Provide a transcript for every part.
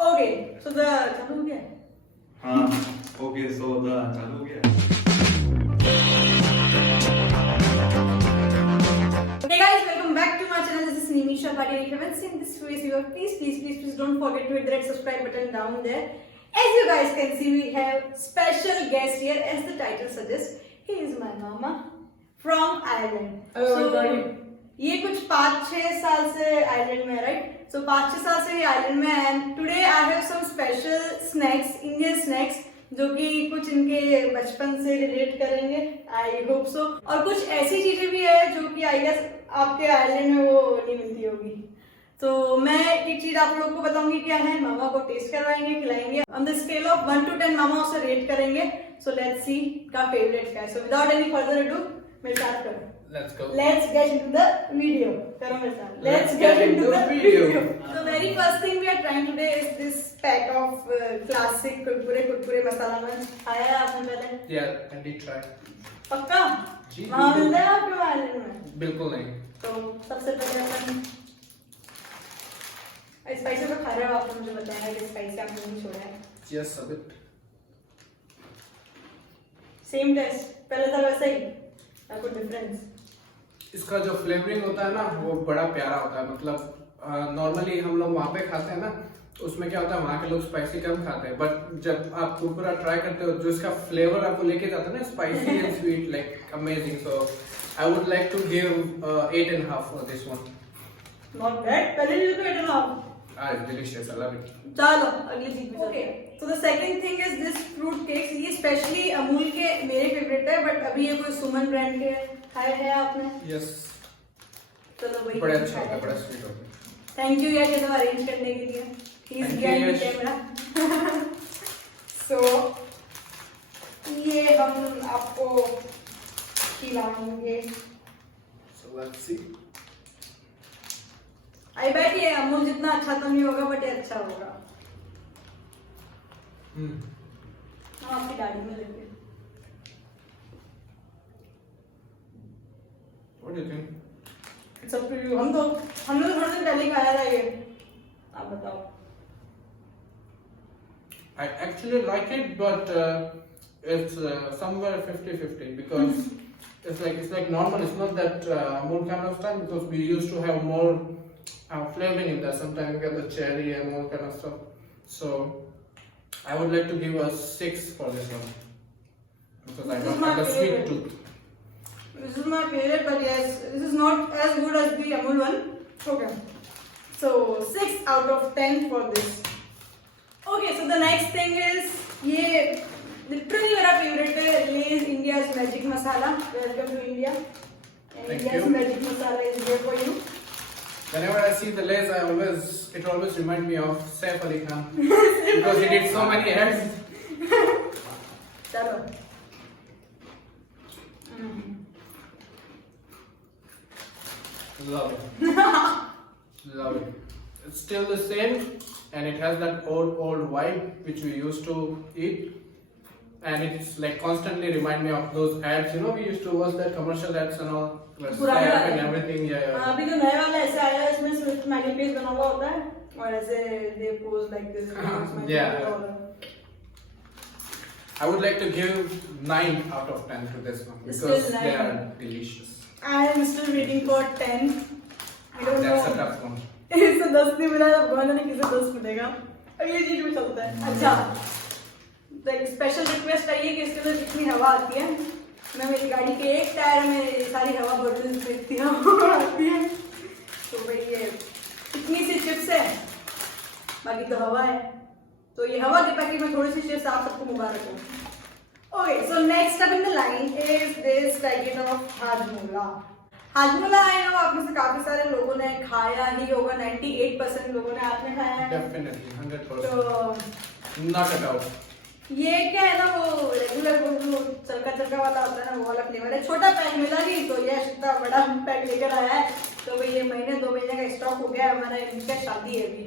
Okay, so the चालू हो गया? हाँ, okay, so the चालू हो गया। Hey guys, welcome back to my channel. This is Nimisha Patil. If you haven't seen this video, please don't forget to hit the red subscribe button down there. As you guys can see, we have special guest here. As the title suggests, he is my mama from Ireland. Hello, everybody. ये कुछ 5-6 साल से आइलैंड में है, राइट? सो 5-6 साल से ये island में है and today I have some special snacks, Indian snacks, जो कि कुछ इनके बचपन से रिलेट करेंगे, आई होप सो। और कुछ ऐसी चीजें भी है जो कि आई गेस आपके आइलैंड में वो नहीं मिलती होगी। तो मैं एक चीज आप लोगों को बताऊंगी क्या है, मामा को टेस्ट करवाएंगे, खिलाएंगे। ऑन द स्केल ऑफ 1 to 10 मामा उसे रेट करेंगे। सो लेट्स सी का फेवरेट क्या है। So without any further ado मैं स्टार्ट करूं। Let's go. Let's get into the video. करो मेरे साथ. Let's get into the video. The very first thing we are trying today is this pack of classic Kurkure मसाला मंच. खाया है आपने पहले? Yeah, I did try. पक्का? जी, वहाँ बिल्कुल। मिलता है आपके आइलैंड में? बिल्कुल नहीं। तो सबसे पहले अपन स्पाइसी तो खा रहे हो, आपने मुझे बताया कि स्पाइसी आपने नहीं छोड़ा है. Just a bit. Same taste पहले था वैसा ही, आपको डिफरेंस? इसका जो फ्लेवरिंग होता है ना वो बड़ा प्यारा होता है। मतलब नॉर्मली हम लोग वहाँ पे खाते हैं ना, उसमें क्या होता है वहाँ के लोग स्पाइसी कम खाते हैं, बट जब आप कुरकुरा ट्राई करते हो जो इसका फ्लेवर आपको लेके जाता है ना, spicy and sweet, like amazing. So I would like to give 8.5 for this one. Not bad, पहले भी तो इतना आप डिलीशियस, आई लव इट। चलो अगली चीज में। Okay, so the second thing is this fruit cakes. ये स्पेशली अमूल के मेरे फेवरेट है, बट अभी ये कोई सुमन ब्रांड के खाए हैं आपने? यस, चलो वही बड़ा अच्छा होता है, बड़ा स्वीट होता है। थैंक यू यार ये तो अरेंज करने के लिए। Please Thank you, behind the यश। कैमरा। सो ये हम आपको खिलाएंगे। So let's see. आई बेट ये अमूल जितना अच्छा तो नहीं होगा, बट ये अच्छा होगा। हम आपकी गाड़ी में लेते हैं। What do you think? It's up to you. हमने तो थोड़े दिन पहले ही खाया था ये। आप बताओ। I actually like it, but it's somewhere 50-50 because it's like normal. It's not that more kind of style because we used to have more flavoring in there. Sometimes we get the cherry and all kind of stuff. So I would like to give a 6 for this one because I This is don't my have the sweet favorite. tooth. This is my favorite, but yes, this is not as good as the Amul one. Okay. So 6 out of 10 for this. Okay, so the next thing is ये literally मेरा favorite है, Lay's India's Magic Masala. Welcome to India. And Thank India's you. Magic Masala is here for you. Whenever I see the Lay's, it always reminds me of Saif Ali Khan because he did so many ads. चलो. Love it. Love it. It's still the same and it has that old vibe which we used to eat, and it's like constantly remind me of those ads, you know, we used to watch that commercial ads and all, पुराने Snap वाले। and everything. Yeah. अभी तो नया वाला ऐसे आया है, इसमें सिर्फ स्माइली फेस बना हुआ होता है और ऐसे they pose like this. Yeah. I would like to give 9 out of 10 to this one It's because still they 9. are delicious. I am still waiting for 10. I don't That's a know. tough one. इससे 10 नहीं मिला तो भगवान ने किसे 10 मिलेगा। अगली चीज में चलता है। अच्छा, एक स्पेशल रिक्वेस्ट है ये कि इसके अंदर जितनी हवा आती है, मैं मेरी गाड़ी के एक टायर में ये सारी हवा बदल सकती हूँ आती है। तो भाई ये इतनी सी चिप्स है, बाकी तो हवा है। तो ये हवा के पैकेट में थोड़ी सी चिप्स, आप सबको मुबारक हो। Okay, so next up in the line is this packet of Hajmola. Hajmola I know आप में से काफी सारे लोगों ने खाया ही होगा, 98% लोगों ने। आपने खाया है? Definitely, 100%. तो Not at all. ये क्या है ना, वो रेगुलर वो चलका वाला होता है ना, वो वाला फ्लेवर है। छोटा पैक मिला नहीं तो ये इतना बड़ा पैक लेकर आया है। तो भाई ये 2 महीने का स्टॉक हो गया है हमारा। इनका शादी है अभी,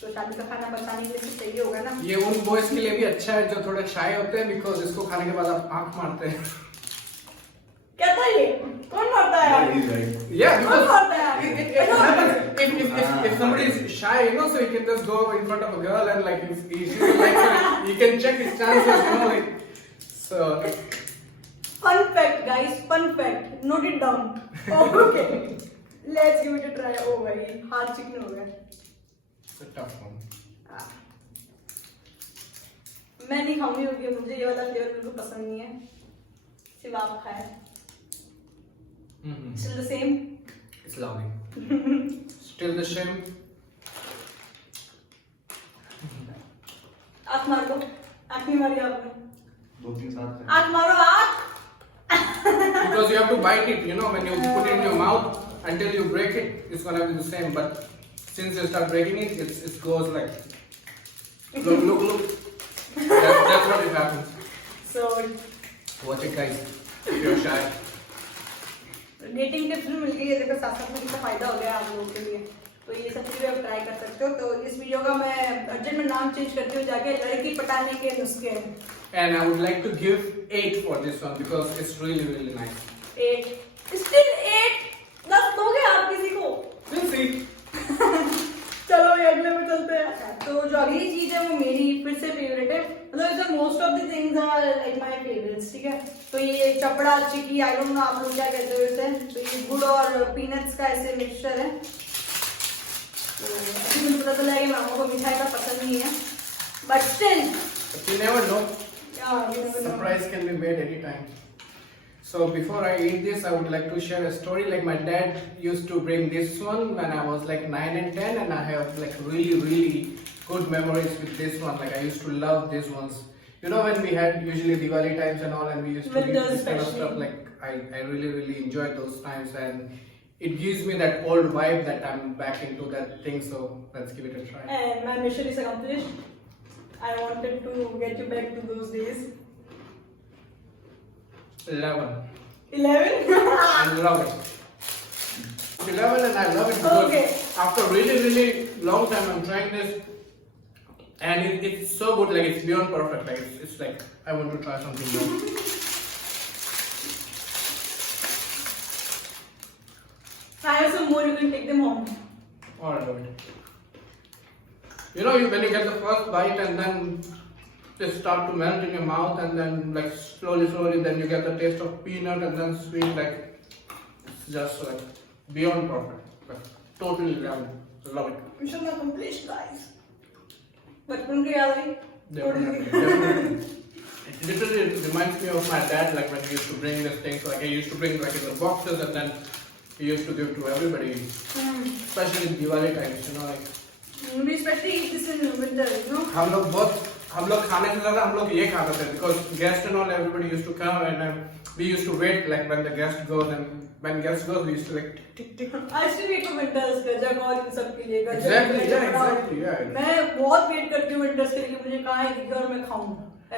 तो शादी का खाना बताने के लिए चाहिए होगा ना। ये उन बॉयज के लिए भी अच्छा है जो थोड़े शाय होते हैं बिकॉज इसको खाने के बाद आप आंख मारते हैं। क्या था ये? कौन मारता है? That is right. Yeah, कौन because मारता है? if somebody is shy, you know, so he can just go in front of a girl and like if he likes her, he can check his chances, you know, like so. Fun fact, guys. Fun fact. Note it down. Okay. Let's give it a try. Oh भाई, हाथ चिकने हो गए. It's a tough one. मैं नहीं खाऊंगी क्योंकि मुझे ये वाला फ्लेवर बिल्कुल पसंद नहीं है. सिर्फ आप खाएं. Still the same. It's lovely. Still the same. आँख मार दो. आँख नहीं मारी आपने. 2-3 साथ हैं। आँख मारो आँख. Because you have to bite it, you know, when you put it in your mouth until you break it, it's gonna be the same. But since you start breaking it, it goes like look. That's what it happens. So Watch it, guys. If you're shy. Dating tips भी मिल गई है. देखो साथ साथ में कितना फायदा हो गया आप लोगों के लिए. तो ये सब चीजें आप ट्राई कर सकते हो. तो इस वीडियो का मैं अर्जेंट में नाम चेंज करती हूँ जाके लड़की पटाने के नुस्खे. And I would like to give 8 for this one because it's really nice. 8 स्टिल 8 10 दोगे आप किसी को. We'll see. चलो ये अगले में चलते हैं. तो जो अगली चीज है वो मेरी फिर से फेवरेट है. मतलब इधर most of the things are like my favourites. ठीक है. तो ये चपड़ा चिकी आई डोंट नो आप लोग क्या कहते हो इसे. तो ये गुड़ और पीनट्स का ऐसे मिक्सचर है. तो अभी मुझे पता चला है कि मामा को मिठाई का पसंद नहीं है. But still But you never know. Surprise can be made anytime. So before I eat this, I would like to share a story. Like my dad used to bring this one when I was like 9 and 10, and I have like really good memories with this one. Like I used to love these ones. You know when we had usually Diwali times and all, and we used to eat Winters this kind of stuff. especially. Like I really enjoyed those times, and it gives me that old vibe that I'm back into that thing. So let's give it a try. and my mission is accomplished. I wanted to get you back to those days. 11. 11. I love it. 11 and I love it because Okay. after really long time I'm trying this and it's so good, like it's beyond perfect. Like it's like I want to try something more. I have some more. You can take them home. Oh, I love it. You know, when you get the first bite and then they start to melt in your mouth and then like slowly then you get the taste of peanut and then sweet. Like it's just like beyond perfect. Like totally love it. Mission accomplished, guys. बचपन की याद आई. Definitely. It literally reminds me of my dad, like when he used to bring these things. Like he used to bring like in the boxes and then he used to give to everybody, especially in Diwali times. You know, like. We especially eat this in winter, you know. हम लोग खाने से ज़्यादा हम लोग ये खाते थे because guests and all everybody used to come and we used to wait like when the guest goes and when guest goes we used to like tick. I still wait for winters गजक और इन सब के लिए. Exactly, yeah. मैं बहुत वेट करती हूँ winters के लिए. मुझे कहाँ है दिखे और मैं खाऊँ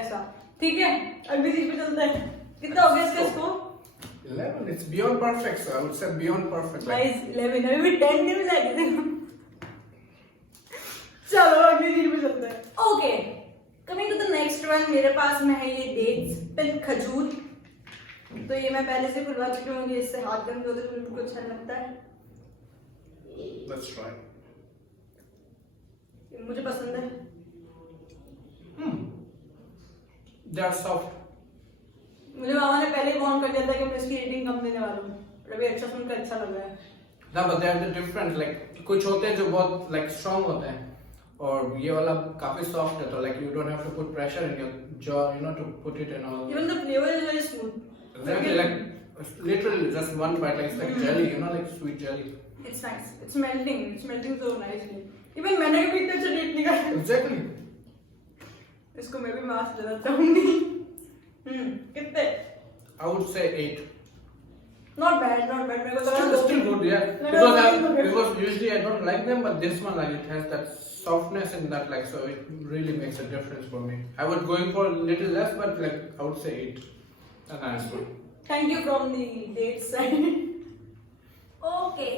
ऐसा. ठीक है. अगली चीज पे चलते हैं. कितना हो गया इसका स्कोर? 11. It's beyond perfect, so I would say beyond perfect. Like, Guys, 11. अभी भी 10 के भी लगे थे. चलो अगली चीज पे चलते हैं. Okay. Coming to the next one. मेरे पास में है ये डेट्स पिन खजूर. तो ये मैं पहले से खुलवा चुकी हूँ. ये इससे हाथ गंदे होते तो बिल्कुल अच्छा नहीं लगता है. let's try. मुझे पसंद है. They are soft. मुझे मामा ने पहले ही वार्न कर दिया था कि मैं इसकी रेटिंग कम देने वाला हूँ. और अभी अच्छा सुनकर अच्छा लग रहा है. No, but they are the different. Like कुछ होते हैं जो बहुत like strong होते हैं और ये वाला काफी soft है तो like you don't have to put pressure in your jaw, you know, to put it and all. Even the flavor is very smooth. Exactly, like literally just one bite, like it's like jelly, you know, like sweet jelly. It's nice. It's melting. It's melting so nicely. Even मैंने भी इतना अच्छा डेट निकाला. Exactly. इसको मैं भी मार्क्स देना चाहूँगी. कितने? I would say 8. Not bad. मेरे को लगा Still good, yeah. Because usually I don't like them, but this one like it has that softness in that, like so it really makes a difference for me. I was going for a little less, but like I would say 8. And that's good. Thank you from the date side. Okay.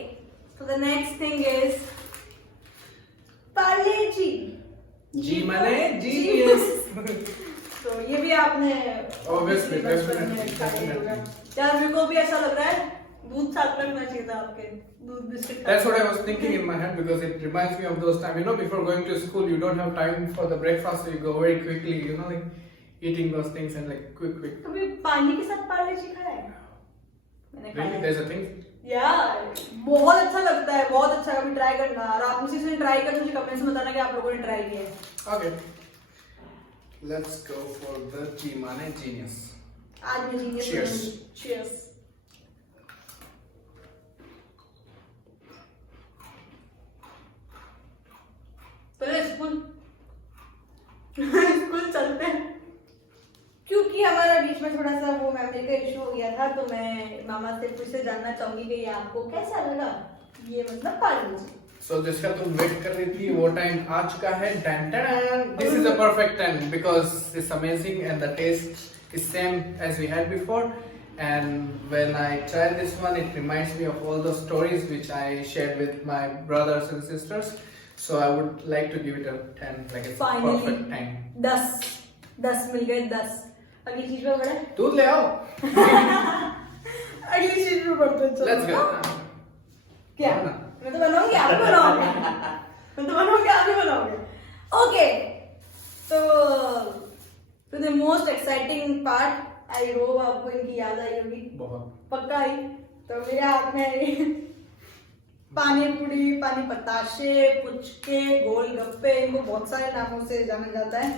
So the next thing is Parle G. G माने genius. तो ये भी आपने Obviously, बचपन में definitely. खाया होगा. यार मेरे को भी ऐसा लग रहा है दूध साथ रखना चाहिए था आपके, दूध biscuit. That's what I was thinking in my head because it reminds me of those times. You know, before going to school, you don't have time for the breakfast, so you go very quickly. You know, like eating those things and like quick. कभी पानी के साथ पार्ले जी खाया है? मैंने खाया Really, है। there's a thing. यार बहुत अच्छा लगता है, बहुत अच्छा। कभी ट्राई करना, और आप उसी से ट्राई कर मुझे कमेंट्स में बताना कि आप लोगों ने ट्राई किया है। Okay. Let's go for the G-Mane Genius. आज मैं जीनियस Cheers. चीयर्स। पहले स्कूल स्कूल चलते हैं, क्योंकि हमारा बीच में थोड़ा सा वो मेमोरी का इशू हो गया था, तो मैं मामा से फिर से जानना चाहूंगी कि ये आपको कैसा लगा, ये मतलब पार्ले जी। So जिसका तुम वेट कर रही थी वो टाइम आ चुका है। Dun, dun, dun. This is a perfect 10 because it's amazing and the taste is same as we had before. And when I tried this one, it reminds me of all those stories which I shared with my brothers and sisters. So I would like to give it a 10, like it's a Finally. perfect 10. 10 मिल गए 10। अगली चीज पे बढ़े, दूध ले आओ। अगली चीज पे बढ़ते चलो। Let's go. क्या? मैं तो बनाऊंगी, आप भी बनाओगे। मैं तो बनाऊंगी, आप भी बनाओगे। ओके, तो the most exciting part, I hope आपको इनकी याद आई होगी। बहुत। पक्का आई। तो मेरे हाथ में आई पानी पूरी, पानी पताशे, पुचके, गोलगप्पे, इनको बहुत सारे नामों से जाना जाता है।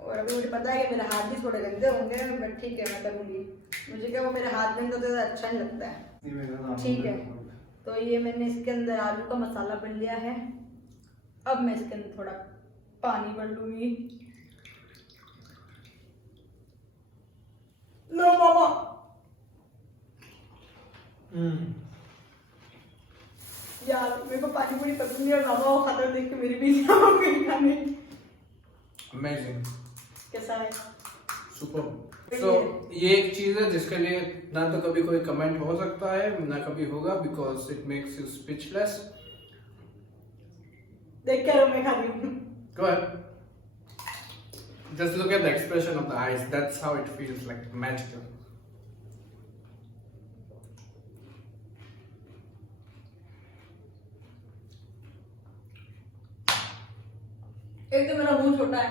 और अभी मुझे पता है कि मेरे हाथ भी थोड़े गंदे होंगे, बट ठीक है, मैं करूंगी। मुझे क्या, वो मेरे हाथ में तो ज़्यादा अच्छा नहीं लगता है। ठीक है, तो ये मैंने इसके अंदर आलू का मसाला भर लिया है। अब मैं इसके अंदर थोड़ा पानी भर लूंगी। लो मामा। यार मेरे को पानी पूरी पसंद नहीं है, और मामा वो खाता देख के मेरी भी इच्छा हो गई खाने की। Amazing. कैसा है? सुपर। So ये एक चीज है जिसके लिए ना तो कभी कोई कमेंट हो सकता है ना कभी होगा, because it makes you speechless. देख के मैं खा रही हूँ। Go ahead. Just look at the expression of the eyes. That's how it feels, like magical. एक तो मेरा मुंह छोटा है,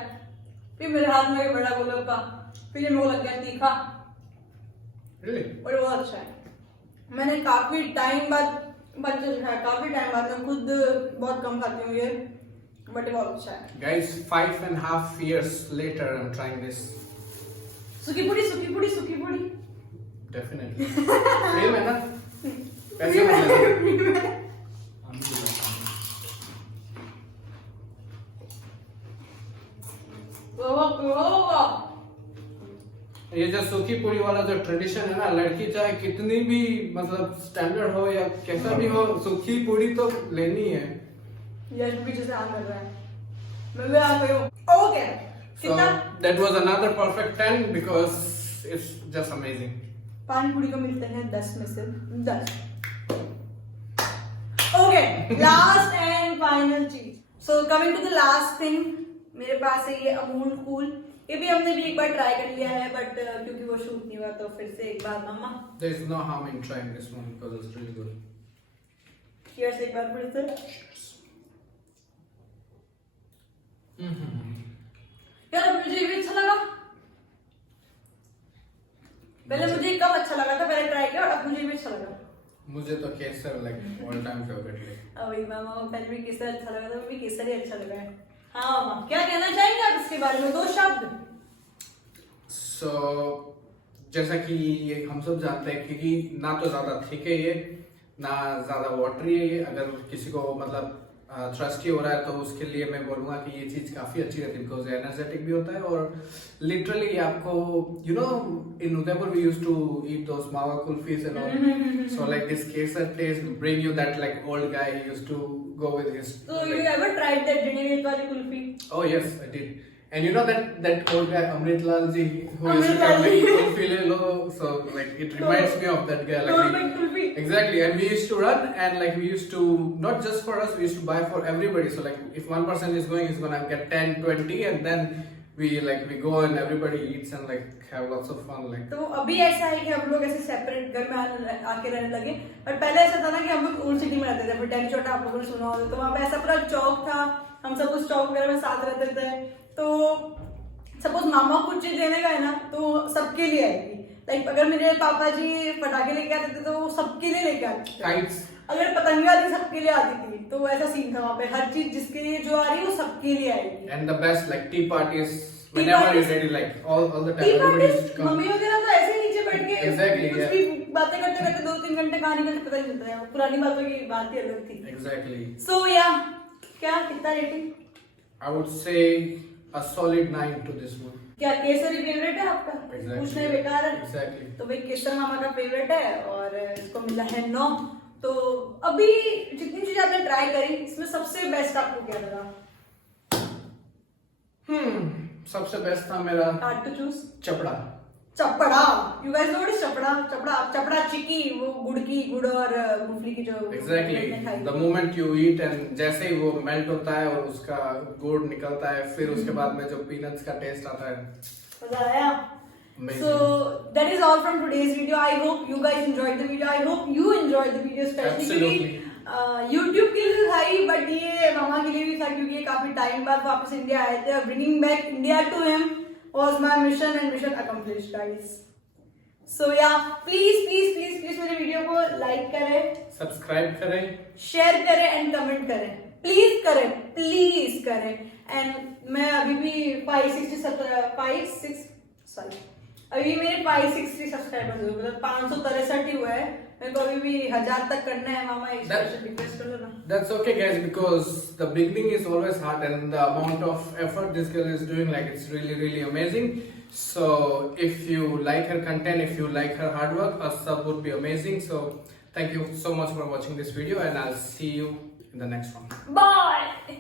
फिर मेरे हाथ में बड़ा गोलगप्पा, फिर ये मेरे को लग गया तीखा। Really? और वो अच्छा है। मैंने काफी टाइम बाद बच्चे खाया, काफी टाइम बाद। मैं खुद बहुत कम खाती हूँ ये, बट ये बहुत अच्छा है। Guys, 5.5 years later, I'm trying this. सुकी पूड़ी, सुकी पूड़ी, सुकी पूड़ी। Definitely. Same है ना? पैसे मिलेंगे। ये जो सूखी पूरी वाला जो ट्रेडिशन है ना, लड़की चाहे कितनी भी मतलब स्टैंडर्ड हो या कैसा भी हो, सूखी पूरी तो लेनी है। यश पीछे से आन कर रहा है, मैं भी आ गई हूँ। ओके, So कितना? that was another perfect 10 because it's just amazing. पानी पूरी को मिलते हैं 10 में से 10। ओके, लास्ट एंड फाइनल चीज। So coming to the last thing, मेरे पास है ये अमूल कूल। ये भी हमने भी एक बार ट्राई कर लिया है, बट क्योंकि वो शूट नहीं हुआ, तो फिर से एक बार मामा। There is no harm in trying this one because it's really good. Cheers एक बार फिर से। यार मुझे ये भी अच्छा लगा। पहले मुझे कम अच्छा लगा था, पहले ट्राई किया, और अब मुझे भी अच्छा लगा। मुझे तो केसर like all time favorite है। अभी मामा को पहले भी केसर अच्छा लगा था, अभी केसर ही अच्छा लगा है। हाँ मामा, क्या कहना चाहेंगे आप इसके बारे में, 2 शब्द? So जैसा कि ये हम सब जानते हैं, क्योंकि ना तो ज्यादा थिक है ये, ना ज्यादा वाटरी है ये। अगर किसी को मतलब थ्रस्टी हो रहा है तो उसके लिए मैं बोलूँगा कि ये चीज़ काफ़ी अच्छी रहती है, बिकॉज एनर्जेटिक भी होता है। और लिटरली आपको you know in Udaipur we used to eat those mawa kulfis and all, so like this kesar taste bring you that like old guy used to go with his. So you ever tried that Dini wali kulfi? Oh yes, I did. And you know that old guy Amrit Lal ji who used to come like kulfi le lo, so like it reminds me of that guy. Like kulfi. Exactly, and we used to run and like we used to not just for us, we used to buy for everybody. So like if one person is going, he's gonna get 10, 20, and then we go and everybody eats and like have lots of fun like. तो अभी ऐसा है कि हम लोग ऐसे सेपरेट घर में आके रहने लगे, पर पहले ऐसा था ना कि हम लोग ओल्ड सिटी में रहते थे, फिर दिल्ली छोटा आप लोगों ने सुना होगा, तो वहाँ पे ऐसा पूरा चौक था, हम सब उस चौक वगैरह में साथ रहते थे। तो सपोज मामा कुछ चीज देने गए ना तो सबके लिए आएगी, लाइक अगर मेरे पापा जी पटाखे लेके आते थे तो वो सबके लिए लेके आते थे, Kites. अगर पतंग आती सबके लिए आती थी, तो ऐसा सीन था वहाँ पे, हर चीज जिसके लिए जो आ रही है वो सबके लिए आएगी। And the best like tea parties whenever you're ready like all the time T everybody party used to come. Mummy वगैरह तो ऐसे ही नीचे बैठ के Exactly, कुछ yeah. भी बातें करते करते 2-3 घंटे कहानी करते पता नहीं चलता है, पुरानी बातों की बात ही अलग थी। Exactly. सो या क्या कितना rating? I would say a solid 9 to this one. क्या केसरी फेवरेट है आपका? Exactly. पूछना ही बेकार है। Exactly. तो भाई केसर मामा का फेवरेट है और इसको मिला है 9। तो अभी जितनी चीजें आपने ट्राई करी इसमें सबसे बेस्ट आपको क्या लगा? सबसे बेस्ट था मेरा hard to choose. Chapda. Chapda, you guys know what is chapda? Chapda chikki, वो गुड़ और मूंगफली की जो Exactly. मैंने खाई। The moment you eat and जैसे ही वो मेल्ट होता है और उसका गुड़ निकलता है, फिर उसके बाद में जो पीनट्स का टेस्ट आता है. मजा आया। Amazing. So that is all from today's video. I hope you guys enjoyed the video. I hope you enjoyed the video especially Absolutely. क्योंकि YouTube के लिए था ही, बट ये मामा के लिए भी था क्योंकि ये काफी टाइम बाद वापस इंडिया आए थे। Bringing back India to him was my mission and mission accomplished, guys. So yeah, please मेरे वीडियो को लाइक करें, सब्सक्राइब करें, शेयर करें एंड कमेंट करें, प्लीज करें। एंड मैं अभी भी 560 सब्सक्राइबर्स हुए, मतलब 563 ही हुआ है, मेरे को अभी भी 1000 तक करना है। मामा एक स्पेशल रिक्वेस्ट कर लो ना। That's okay guys because the beginning is always hard and the amount of effort this girl is doing like it's really amazing. So if you like her content, if you like her hard work, a sub would be amazing. So thank you so much for watching this video and I'll see you in the next one. Bye.